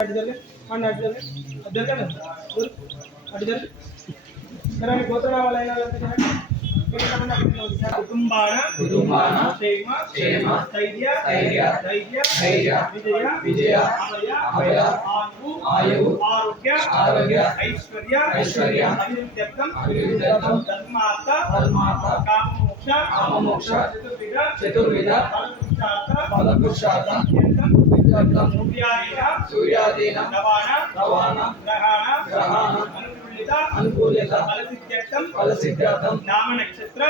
అటు జరిగే అటు అటు కుటుంబాన కుటుంబాన క్షేమ క్షేమ ధైర్య ధైర్య ధైర్య ధైర్య విజయ విజయ అభయ అభయ ఆయువు ఆయువు ఆరోగ్య ఆరోగ్య ఐశ్వర్య ఐశ్వర్య అభివృద్ధ్యర్థం అభివృద్ధ్యర్థం ధర్మార్థ ధర్మార్థ కామమోక్ష కామమోక్ష చతుర్విధ చతుర్విధ ఫలపురుషార్థ ఫలపురుషార్థ అత్యంతం విద్యార్థం సూర్యాదీన సూర్యాదీన రవాణ రవాణ గ్రహాణ గ్రహాణ అనుకూలిత అనుకూలిత ఫలసిద్ధ్యర్థం ఫలసిద్ధార్థం నామ నక్షత్ర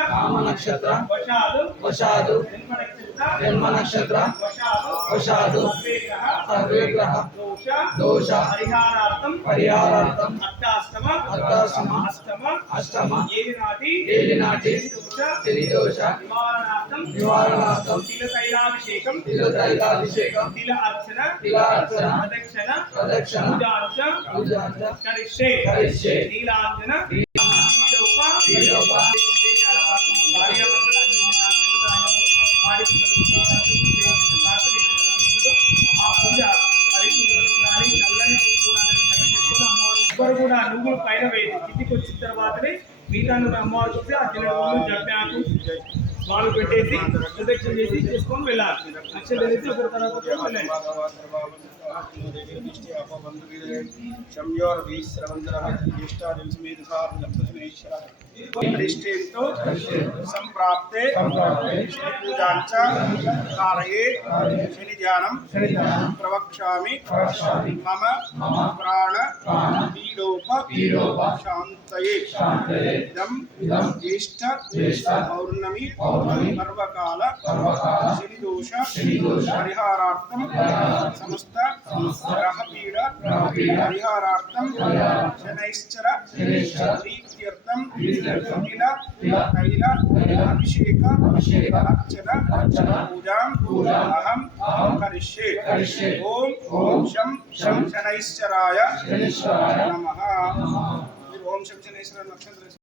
నక్షత్ర వశాదు వశాదు జన్మ నక్షత్ర జన్మ నక్షత్ర వశాదు अवसाद निर्ग्रह सर्वग्रह दोष दोष परिहारार्थम परिहारार्थम अष्टाष्टम। अष्टाष्टम। अष्टम अष्टम येनाति येनाति दोष त्रिदोष निवारणार्थम निवारणार्थम तिल तैलाभिषेकम तिल तैलाभिषेकम तिल अर्चन। तिल अर्चन। प्रदक्षिण। प्रदक्षिण। पूजार्च। पूजार्च। करिष्ये। करिष्ये। नीलांजन नीलोप। नीलोप। देशाला पार्यवसन अनुमान पारिश्रमिक నువ్వులు పైన వేది కిందికి వచ్చిన తర్వాతనే మిగతా నువ్వు అమ్మవారు చూసి ఆ జనడు జప్యాకు వాళ్ళు పెట్టేసి ప్రదక్షిణ చేసి చేసుకొని వెళ్ళాలి అక్షర తెలిసి ఒకరి తర్వాత ఒకరు వెళ్ళాలి प्रतिष्ठेन्तु सम्प्राप्ते पूजाञ्च कारये शनिध्यानं प्रवक्ष्यामि मम प्राण శాంతయే ఇదం జ్యేష్ఠ పౌర్ణమి సర్వకాల శనిదోష పరిహారార్థం సమస్త గ్రహపీడ పరిహారార్థం శనైశ్చర ఇత్యర్థం తైల తైల అభిషేక అర్చన పూజాం అహం కరిష్యే. ఓం శం శం శనైశ్వరాయ నమ. ఓం శం శనైశ్వర నక్షత్ర